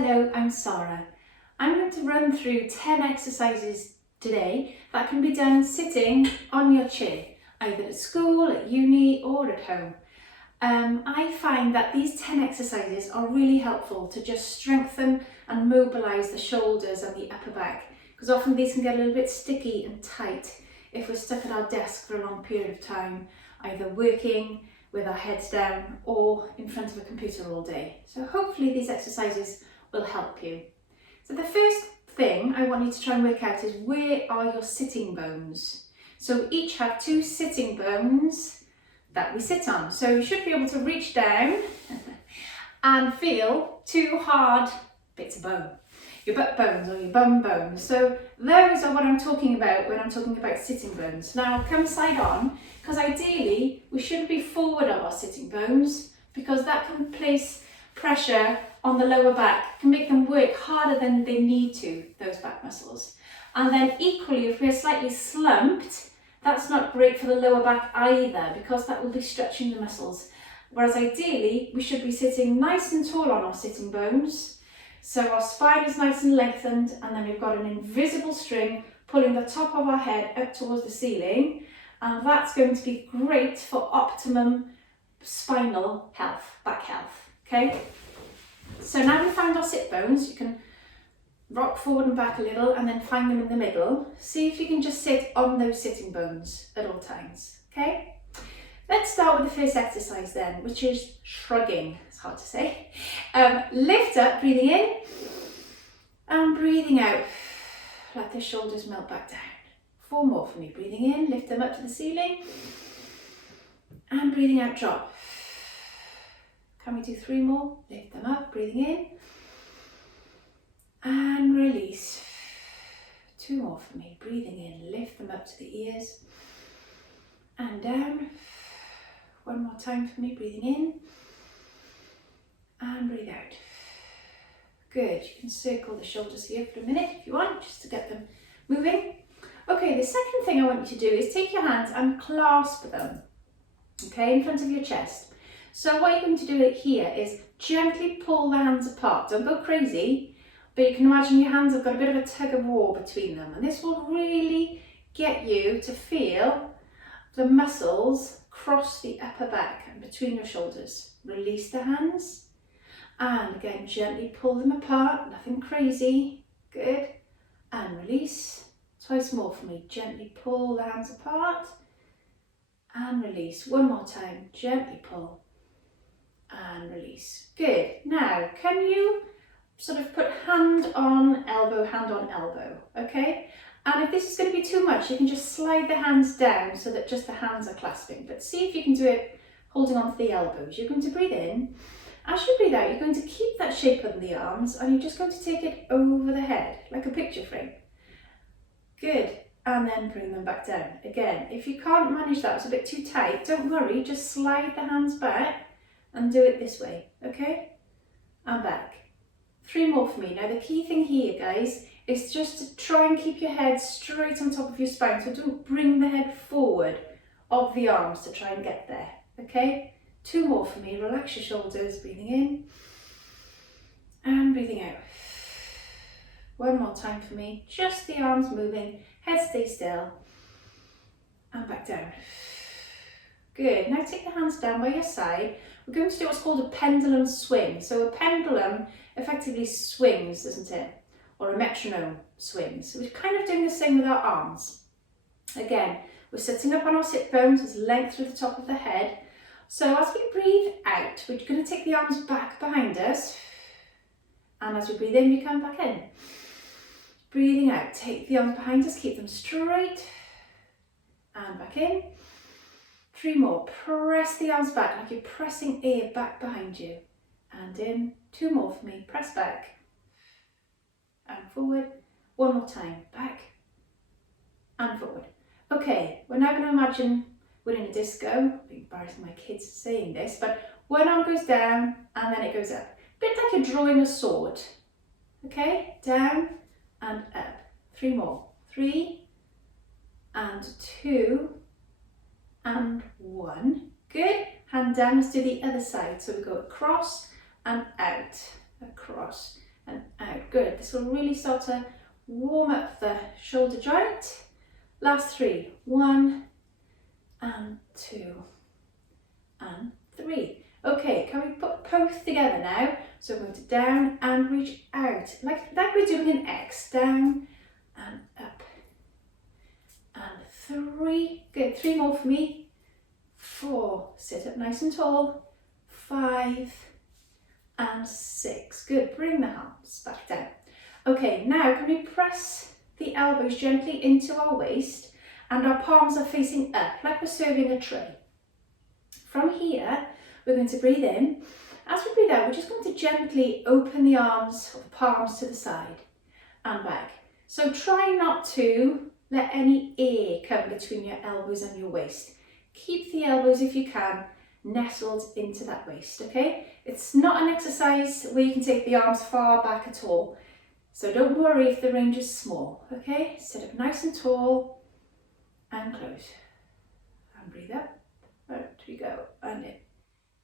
Hello, I'm Sara. I'm going to run through 10 exercises today that can be done sitting on your chair, either at school, at uni or at home. I find that these 10 exercises are really helpful to just strengthen and mobilise the shoulders and the upper back, because often these can get a little bit sticky and tight if we're stuck at our desk for a long period of time, either working with our heads down or in front of a computer all day. So hopefully these exercises will help you. So the first thing I want you to try and work out is, where are your sitting bones? So we each have 2 sitting bones that we sit on. So you should be able to reach down and feel 2 hard bits of bone, your butt bones or your bum bones. So those are what I'm talking about when I'm talking about sitting bones. Now come side on, because ideally we shouldn't be forward of our sitting bones, because that can place pressure on the lower back, can make them work harder than they need to, those back muscles. And then equally, if we're slightly slumped, that's not great for the lower back either, because that will be stretching the muscles. Whereas ideally, we should be sitting nice and tall on our sitting bones. So our spine is nice and lengthened, and then we've got an invisible string pulling the top of our head up towards the ceiling. And that's going to be great for optimum spinal health, back health, okay? So now we've found our sit bones, you can rock forward and back a little and then find them in the middle. See if you can just sit on those sitting bones at all times, okay? Let's start with the first exercise then, which is shrugging. It's hard to say. Lift up, breathing in and breathing out. Let the shoulders melt back down. 4 more for me. Breathing in, lift them up to the ceiling and breathing out, drop. Can we do 3 more? Lift them up, breathing in and release. 2 more for me. Breathing in, lift them up to the ears and down. 1 more time for me. Breathing in and breathe out. Good. You can circle the shoulders here for a minute if you want, just to get them moving. Okay, the second thing I want you to do is take your hands and clasp them, okay, in front of your chest. So what you're going to do here is gently pull the hands apart. Don't go crazy, but you can imagine your hands have got a bit of a tug of war between them, and this will really get you to feel the muscles cross the upper back and between your shoulders. Release the hands and again gently pull them apart, nothing crazy. Good. And release. Twice more for me. Gently pull the hands apart and release. 1 more time. Gently pull and release. Good. Now, can you sort of put hand on elbow, okay? And if this is going to be too much, you can just slide the hands down so that just the hands are clasping. But see if you can do it holding on to the elbows. You're going to breathe in. As you breathe out, you're going to keep that shape of the arms, and you're just going to take it over the head, like a picture frame. Good. And then bring them back down. Again, if you can't manage that, it's a bit too tight, don't worry, just slide the hands back and do it this way, okay? And back. 3 more for me. Now the key thing here, guys, is just to try and keep your head straight on top of your spine, so don't bring the head forward of the arms to try and get there, okay? 2 more for me. Relax your shoulders, breathing in and breathing out. 1 more time for me, just the arms moving, head stay still, and back down. Good, now take the hands down by your side. We're going to do what's called a pendulum swing. So a pendulum effectively swings, doesn't it? Or a metronome swings. So we're kind of doing the same with our arms. Again, we're sitting up on our sit bones, there's length through the top of the head. So as we breathe out, we're going to take the arms back behind us. And as we breathe in, we come back in. Breathing out, take the arms behind us, keep them straight, and back in. 3 more, press the arms back like you're pressing air back behind you, and in. 2 more for me, press back, and forward. 1 more time, back, and forward. Okay, we're now going to imagine we're in a disco. I'm embarrassing my kids saying this, but one arm goes down, and then it goes up. A bit like you're drawing a sword, okay? Down, and up. 3 more. 3 and 2 and 1. Good. Hand down. Let's do the other side. So we go across and out, across and Good. This will really start to warm up the shoulder joint. Last 3. 1 and 2 and 3. Okay, can we put both together now? So we're going to down and reach out, like we're doing an X, down and up. And 3, good, 3 more for me. 4, sit up nice and tall. 5 and 6, good, bring the arms back down. Okay, now can we press the elbows gently into our waist and our palms are facing up, like we're serving a tray. From here, we're going to breathe in. As we breathe out, we're just going to gently open the arms or the palms to the side and back. So try not to let any air come between your elbows and your waist. Keep the elbows, if you can, nestled into that waist, okay? It's not an exercise where you can take the arms far back at all. So don't worry if the range is small, okay? Sit up nice and tall and close. And breathe up. Out we go, and in.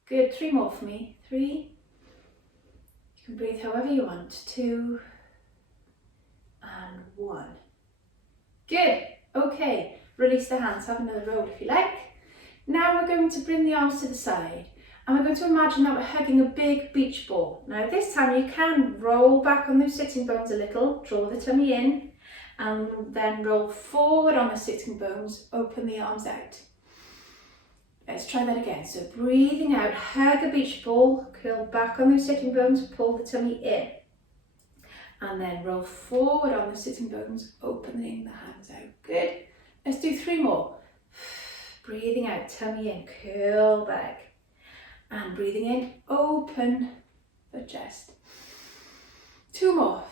Good, 3 more for me. 3. You can breathe however you want. 2 and 1. Good, okay. Release the hands, have another roll if you like. Now we're going to bring the arms to the side and we're going to imagine that we're hugging a big beach ball. Now this time you can roll back on those sitting bones a little, draw the tummy in and then roll forward on the sitting bones, open the arms out. Let's try that again. So breathing out, hug a beach ball, curl back on those sitting bones, pull the tummy in. And then roll forward on the sitting bones, opening the hands out. Good. Let's do 3 more. Breathing out, tummy in, curl back. And breathing in, open the chest. 2 more.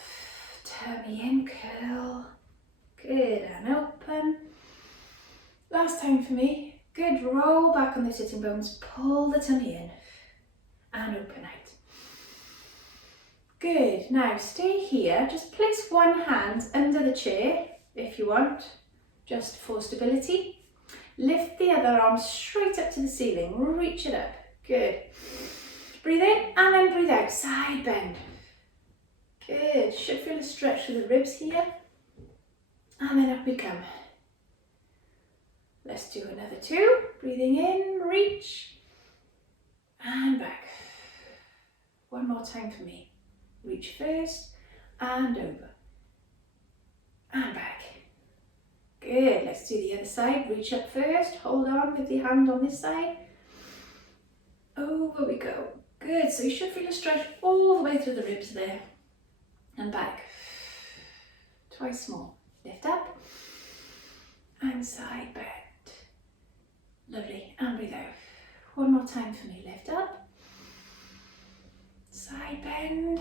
Tummy in, curl. Good, and open. Last time for me. Good, roll back on the sitting bones, pull the tummy in and open out. Good, now stay here, just place one hand under the chair if you want, just for stability. Lift the other arm straight up to the ceiling, reach it up, good. Breathe in and then breathe out, side bend. Good, should feel a stretch through the ribs here. And then up we come. Let's do another 2. Breathing in, reach, and back. 1 more time for me. Reach first, and over, and back. Good, let's do the other side. Reach up first, hold on with the hand on this side. Over we go. Good, so you should feel a stretch all the way through the ribs there. And back. Twice more. Lift up, and side bend. Lovely, and breathe out. 1 more time for me, lift up, side bend,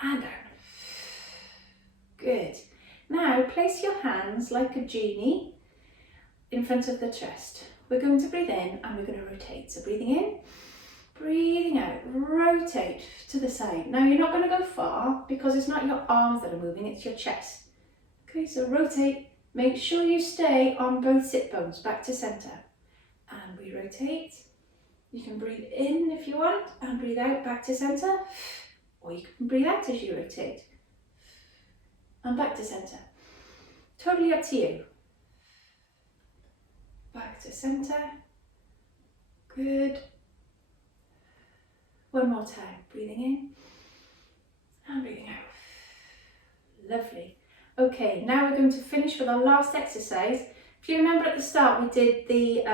and down. Good. Now place your hands like a genie in front of the chest. We're going to breathe in and we're going to rotate. So breathing in, breathing out, rotate to the side. Now you're not going to go far because it's not your arms that are moving, it's your chest. Okay, so rotate, make sure you stay on both sit bones, back to center. And we rotate. You can breathe in if you want and breathe out back to center, or you can breathe out as you rotate and back to center. Totally up to you. Back to center. Good. 1 more time. Breathing in and breathing out. Lovely. Okay, now we're going to finish with our last exercise. If you remember at the start, we did the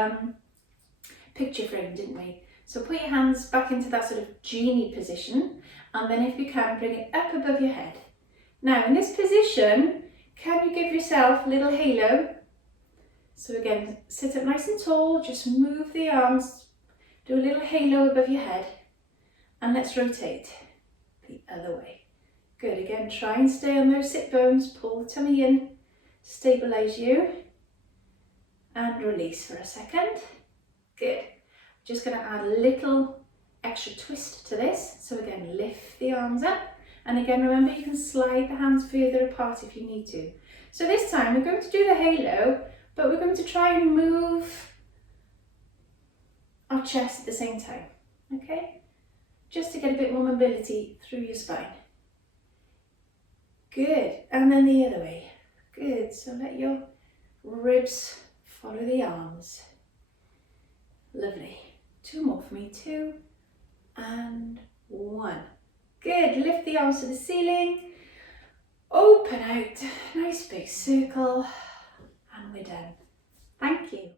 picture frame, didn't we? So put your hands back into that sort of genie position, and then if you can, bring it up above your head. Now in this position, can you give yourself a little halo? So again, sit up nice and tall, just move the arms, do a little halo above your head, and let's rotate the other way. Good, again, try and stay on those sit bones, pull the tummy in, stabilize you, and release for a second. Good. Just going to add a little extra twist to this. So again, lift the arms up. And again, remember you can slide the hands further apart if you need to. So this time we're going to do the halo, but we're going to try and move our chest at the same time. Okay? Just to get a bit more mobility through your spine. Good, and then the other way. Good, so let your ribs follow the arms. Lovely. 2 more for me, 2 and 1. Good, lift the arms to the ceiling, open out, nice big circle, and we're done. Thank you.